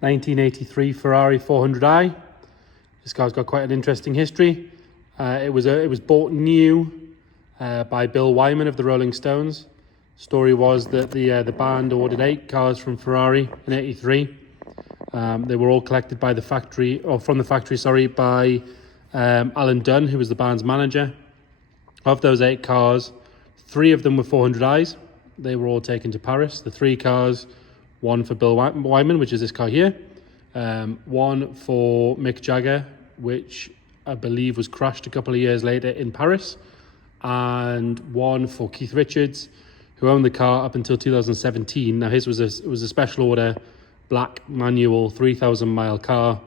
1983 Ferrari 400i. This car's got quite an interesting history. It was bought new by Bill Wyman of the Rolling Stones. Story was that the band ordered 8 cars from Ferrari in '83. They were all collected by the factory, or from the factory, sorry, by Alan Dunn, who was the band's manager. Of those 8 cars, 3 of them were 400i's. They were all taken to Paris. The 3 cars, one for Bill Wyman, which is this car here, one for Mick Jagger, which I believe was crashed a couple of years later in Paris, and one for Keith Richards, who owned the car up until 2017. Now his was a special order, black manual, 3,000 mile car,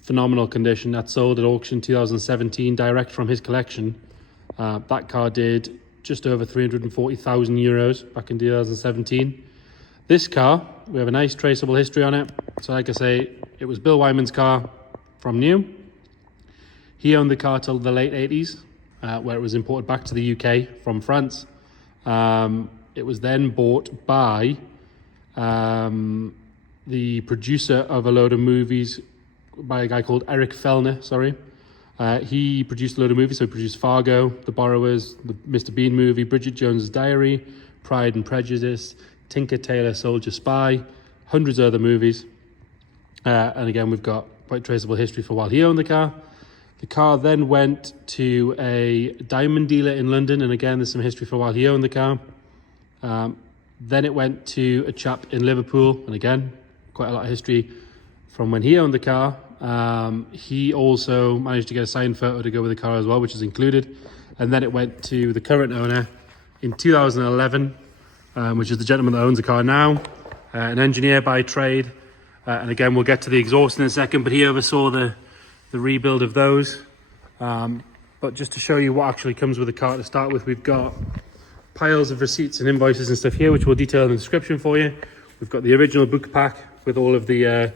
phenomenal condition. That sold at auction 2017, direct from his collection. That car did just over 340,000 euros back in 2017. This car, we have a nice traceable history on it. So like I say, it was Bill Wyman's car from new. He owned the car till the late 80s, where it was imported back to the UK from France. It was then bought by the producer of a load of movies, by a guy called Eric Fellner, sorry. He produced a load of movies, so he produced Fargo, The Borrowers, the Mr. Bean movie, Bridget Jones's Diary, Pride and Prejudice, Tinker Tailor Soldier Spy, hundreds of other movies. And again, we've got quite traceable history for while he owned the car. The car then went to a diamond dealer in London, and again, there's some history for while he owned the car. Then it went to a chap in Liverpool, and again, quite a lot of history from when he owned the car. He also managed to get a signed photo to go with the car as well, which is included. And then it went to the current owner in 2011, which is the gentleman that owns the car now, an engineer by trade. And again, we'll get to the exhaust in a second, but he oversaw the rebuild of those. But just to show you what actually comes with the car to start with, we've got piles of receipts and invoices and stuff here, which we'll detail in the description for you. We've got the original book pack with all of the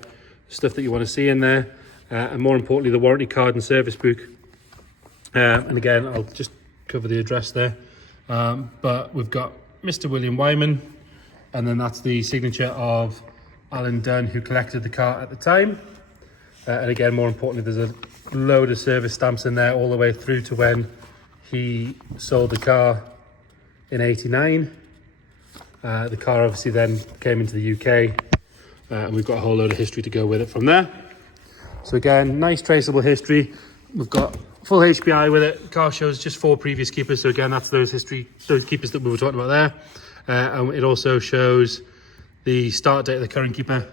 stuff that you want to see in there, and more importantly, the warranty card and service book. And again, I'll just cover the address there. But we've got Mr. William Wyman, and then that's the signature of Alan Dunn, who collected the car at the time. And again, more importantly, there's a load of service stamps in there all the way through to when he sold the car in '89. The car obviously then came into the UK, and we've got a whole load of history to go with it from there. So again, nice traceable history. We've got full HPI with it. The car shows just 4 previous keepers. So again, that's those keepers that we were talking about there. And it also shows the start date of the current keeper,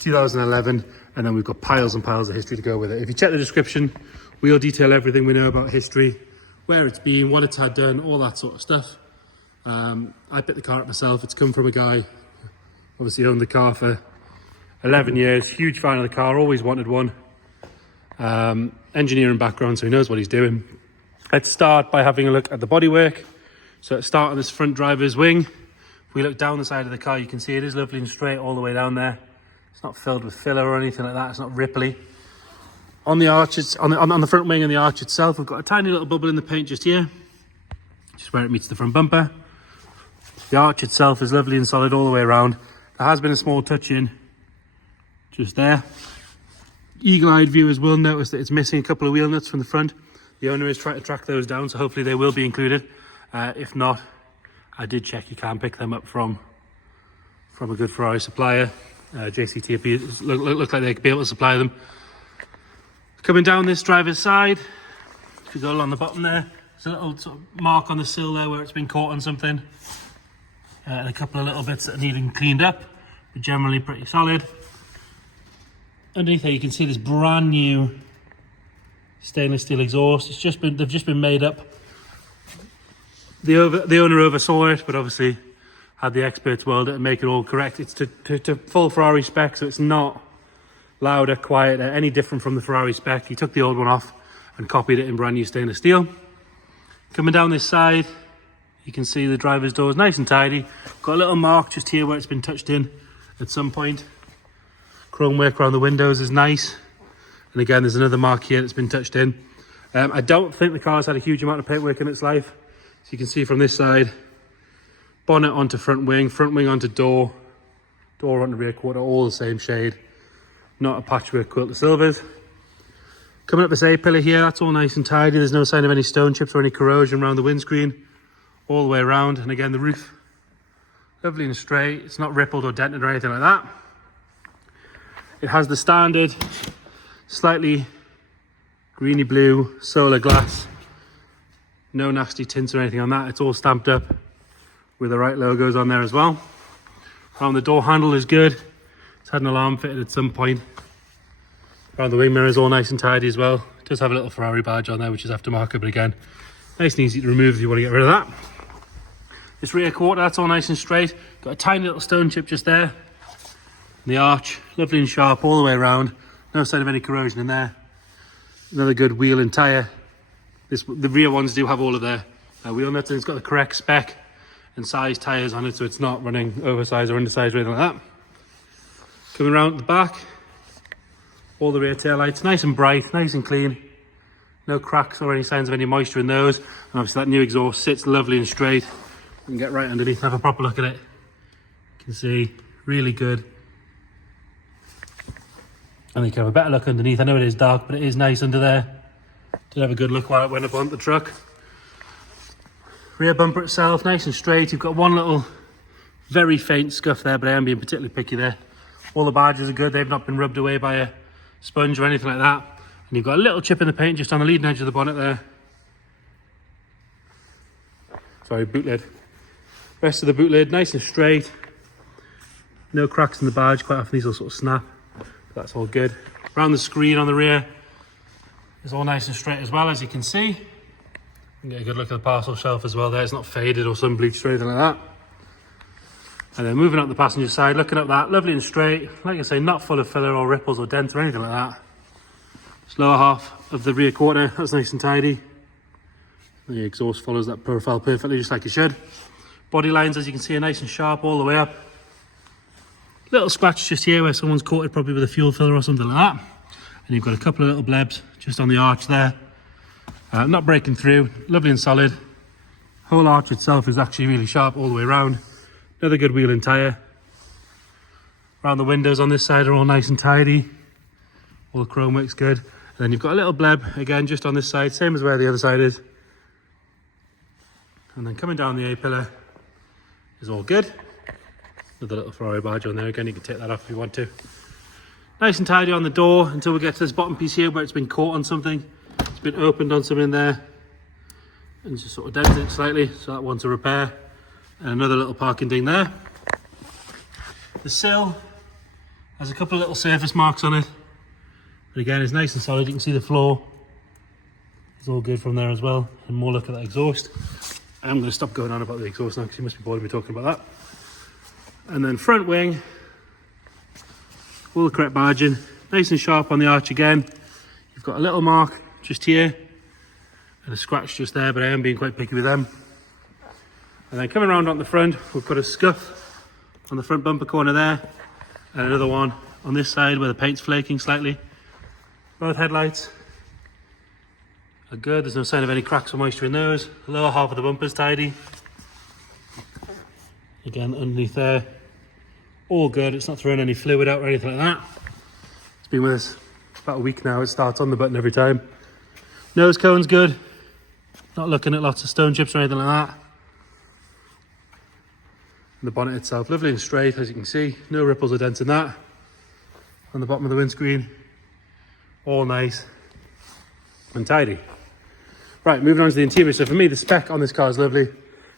2011. And then we've got piles and piles of history to go with it. If you check the description, we'll detail everything we know about history, where it's been, what it's had done, all that sort of stuff. I picked the car up myself. It's come from a guy, obviously owned the car for 11 years, huge fan of the car, always wanted one. Engineering background, so he knows what he's doing. Let's start by having a look at the bodywork. So let's start on this front driver's wing. If we look down the side of the car, you can see it is lovely and straight all the way down there. It's not filled with filler or anything like that. It's not ripply. On the arch, on the front wing and the arch itself, we've got a tiny little bubble in the paint just here, just where it meets the front bumper. The arch itself is lovely and solid all the way around. There has been a small touch in just there. Eagle-eyed viewers will notice that it's missing a couple of wheel nuts from the front. The owner is trying to track those down, so hopefully they will be included. If not, I did check, you can pick them up from a good Ferrari supplier. JCT look like they could be able to supply them. Coming down this driver's side, if you go along the bottom there, there's a little sort of mark on the sill there where it's been caught on something. And a couple of little bits that are needing cleaned up, but generally pretty solid. Underneath there you can see this brand new stainless steel exhaust. They've just been made up. The owner oversaw it, but obviously had the experts weld it and make it all correct. It's to full Ferrari spec, so it's not louder, quieter, any different from the Ferrari spec. He took the old one off and copied it in brand new stainless steel. Coming down this side, you can see the driver's door is nice and tidy. Got a little mark just here where it's been touched in at some point. Chrome work around the windows is nice. And again, there's another mark here that's been touched in. I don't think the car's had a huge amount of paintwork in its life. So you can see from this side, bonnet onto front wing onto door onto rear quarter, all the same shade. not a patchwork quilt of silvers. Coming up this A-pillar here, that's all nice and tidy. There's no sign of any stone chips or any corrosion around the windscreen. All the way around. And again, the roof, lovely and straight. It's not rippled or dented or anything like that. It has the standard, slightly greeny blue solar glass. No nasty tints or anything on that. It's all stamped up with the right logos on there as well. Around the door handle is good. It's had an alarm fitted at some point. Around the wing mirror is all nice and tidy as well. It does have a little Ferrari badge on there, which is aftermarket, but again, nice and easy to remove if you want to get rid of that. This rear quarter, that's all nice and straight. Got a tiny little stone chip just there. The arch, lovely and sharp all the way around. No sign of any corrosion in there. Another good wheel and tyre. The rear ones do have all of their wheel nuts, and it's got the correct spec and size tyres on it, so it's not running oversized or undersized or anything like that. Coming around the back, all the rear tail lights, nice and bright, nice and clean. No cracks or any signs of any moisture in those. And obviously that new exhaust sits lovely and straight. You can get right underneath and have a proper look at it. You can see, really good. And you can have a better look underneath. I know it is dark, but it is nice under there. Did have a good look while it went up on the truck. Rear bumper itself, nice and straight. You've got one little very faint scuff there, but I am being particularly picky there. All the badges are good. They've not been rubbed away by a sponge or anything like that. And you've got a little chip in the paint just on the leading edge of the bonnet there. Sorry, boot lid. Rest of the boot lid, nice and straight. No cracks in the badge. Quite often these will sort of snap. But that's all good. Around the screen on the rear is all nice and straight as well, as you can see. You can get a good look at the parcel shelf as well there. It's not faded or sun bleached or anything like that. And then moving up the passenger side, looking up that, lovely and straight. Like I say, not full of filler or ripples or dents or anything like that. This lower half of the rear quarter, that's nice and tidy. The exhaust follows that profile perfectly, just like it should. Body lines, as you can see, are nice and sharp all the way up. Little scratch just here where someone's caught it probably with a fuel filler or something like that. And you've got a couple of little blebs just on the arch there. Not breaking through, lovely and solid. Whole arch itself is actually really sharp all the way around. Another good wheel and tyre. Around the windows on this side are all nice and tidy. All the chrome works good. And then you've got a little bleb again just on this side, same as where the other side is. And then coming down the A-pillar is all good. With a little Ferrari badge on there again, you can take that off if you want to. Nice and tidy on the door until we get to this bottom piece here where it's been caught on something. It's been opened on something there and just sort of dented it slightly, so that wants a repair. And another little parking ding there. The sill has a couple of little surface marks on it, but again it's nice and solid. You can see the floor, it's all good from there as well. And more look at that exhaust. I'm going to stop going on about the exhaust now because you must be bored of me talking about that. And then front wing, all the correct badging, nice and sharp on the arch again. You've got a little mark just here and a scratch just there, but I am being quite picky with them. And then coming around on the front, we've got a scuff on the front bumper corner there, and another one on this side where the paint's flaking slightly. Both headlights are good. There's no sign of any cracks or moisture in those. The lower half of the bumper's tidy. Again, underneath there, all good. It's not throwing any fluid out or anything like that. It's been with us about a week now. It starts on the button every time. Nose cone's good. Not looking at lots of stone chips or anything like that. And the bonnet itself, lovely and straight, as you can see. No ripples or dents in that. On the bottom of the windscreen, all nice and tidy. Right, moving on to the interior. So for me, the spec on this car is lovely.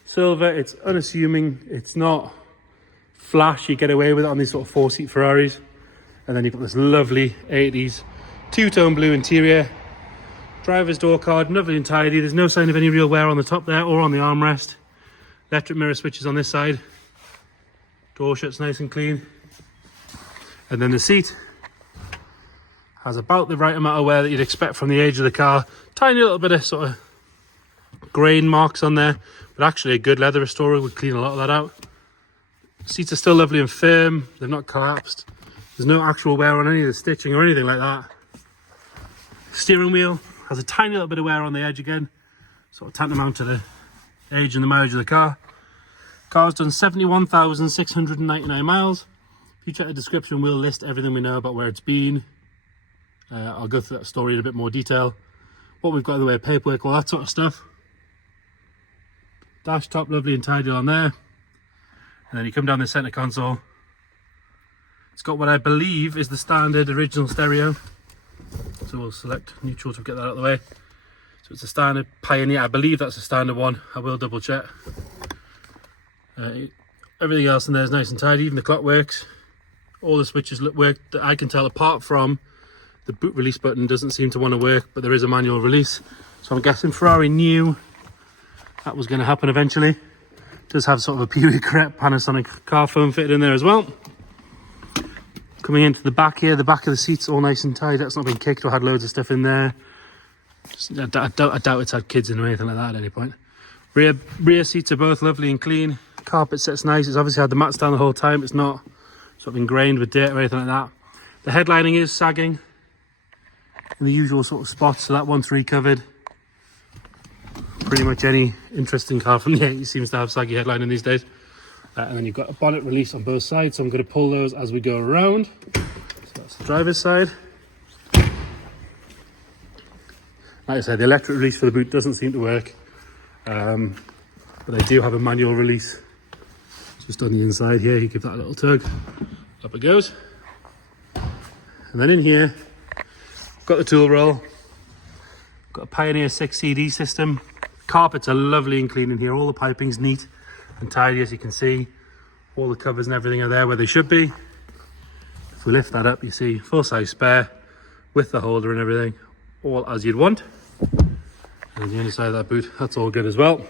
Silver, it's unassuming, it's not flash. You get away with it on these sort of 4-seat Ferraris. And then you've got this lovely 80s two-tone blue interior. Driver's door card, lovely and tidy. There's no sign of any real wear on the top there or on the armrest. Electric mirror switches on this side. Door shuts nice and clean. And then the seat has about the right amount of wear that you'd expect from the age of the car. Tiny little bit of sort of grain marks on there, but actually a good leather restorer would clean a lot of that out. Seats are still lovely and firm. They've not collapsed. There's no actual wear on any of the stitching or anything like that. Steering wheel has a tiny little bit of wear on the edge again, sort of tantamount to the age and the mileage of the car. Car's done 71,699 miles. If you check the description, we'll list everything we know about where it's been. I'll go through that story in a bit more detail. What we've got in the way of paperwork, all that sort of stuff. Dash top, lovely and tidy on there. And then you come down the center console. It's got what I believe is the standard original stereo. So we'll select neutral to get that out of the way. So it's a standard Pioneer. I believe that's a standard one. I will double check. Everything else in there is nice and tidy. Even the clock works. All the switches work that I can tell, apart from the boot release button doesn't seem to want to work, but there is a manual release. So I'm guessing Ferrari knew that was going to happen eventually. Does have sort of a period correct Panasonic car phone fitted in there as well. Coming into the back here, the back of the seat's all nice and tidy. That's not been kicked or had loads of stuff in there. I doubt it's had kids in or anything like that at any point. Rear seats are both lovely and clean. Carpet set's nice. It's obviously had the mats down the whole time. It's not sort of ingrained with dirt or anything like that. The headlining is sagging in the usual sort of spots, so that one's recovered. Pretty much any interesting car from the 80s seems to have saggy headlining these days. And then you've got a bonnet release on both sides, so I'm going to pull those as we go around. So that's the driver's side. Like I said, the electric release for the boot doesn't seem to work, but they do have a manual release just on the inside here. You give that a little tug, up it goes. And then in here, got the tool roll, got a Pioneer 6 CD system. Carpets are lovely and clean in here. All the piping's neat and tidy, as you can see. All the covers and everything are there where they should be. If we lift that up, you see full-size spare with the holder and everything, all as you'd want. And the underside of that boot, that's all good as well.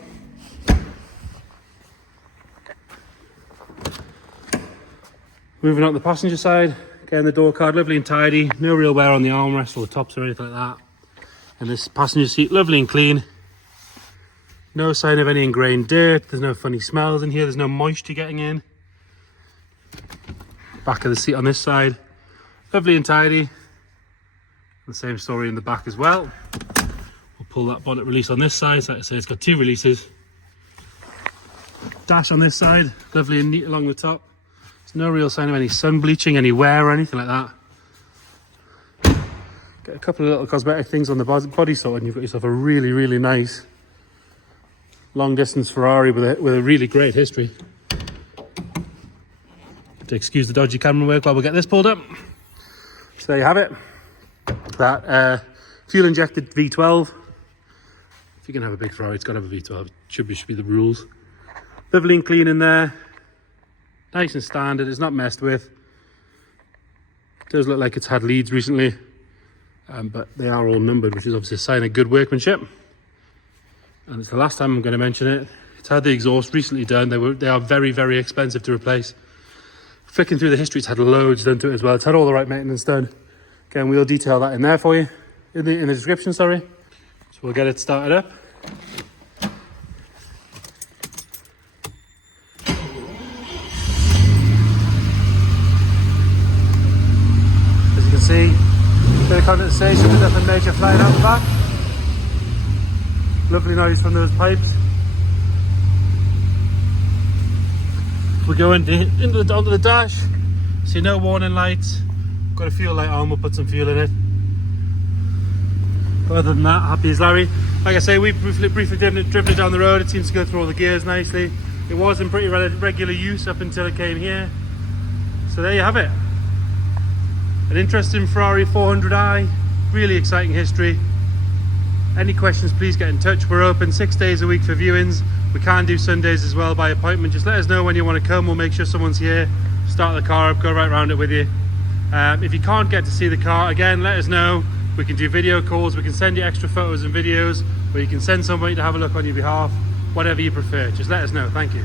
Moving on to the passenger side, again the door card lovely and tidy, no real wear on the armrest or the tops or anything like that. And this passenger seat lovely and clean. No sign of any ingrained dirt, there's no funny smells in here, there's no moisture getting in. Back of the seat on this side, lovely and tidy. The same story in the back as well. We'll pull that bonnet release on this side, so like I say, it's got two releases. Dash on this side, lovely and neat along the top. There's no real sign of any sun bleaching, any wear or anything like that. Get a couple of little cosmetic things on the body sort, and you've got yourself a really, really nice long distance Ferrari with a really great history. To excuse the dodgy camera work while we get this pulled up. So there you have it. That fuel injected V12. If you're gonna have a big Ferrari, it's got to have a V12. It should be the rules. Lovely and clean in there. Nice and standard. It's not messed with. It does look like it's had leads recently, but they are all numbered, which is obviously a sign of good workmanship. And it's the last time I'm going to mention it. It's had the exhaust recently done. They are very, very expensive to replace. Flicking through the history, it's had loads done to it as well. It's had all the right maintenance done. Again, we'll detail that in there for you, in the description, sorry. So we'll get it started up. As you can see, bit of condensation, but nothing major flying out the back. Lovely noise from those pipes. We go onto the dash. See no warning lights. Got a fuel light on, we'll put some fuel in it. But other than that, happy as Larry. Like I say, we briefly driven it down the road. It seems to go through all the gears nicely. It was in pretty regular use up until it came here. So there you have it. An interesting Ferrari 400i. Really exciting history. Any questions, please get in touch. We're open 6 days a week for viewings. We can do Sundays as well by appointment. Just let us know when you want to come. We'll make sure someone's here. Start the car up, go right around it with you. If you can't get to see the car, again, let us know. We can do video calls. We can send you extra photos and videos, or you can send somebody to have a look on your behalf. Whatever you prefer, just let us know. Thank you.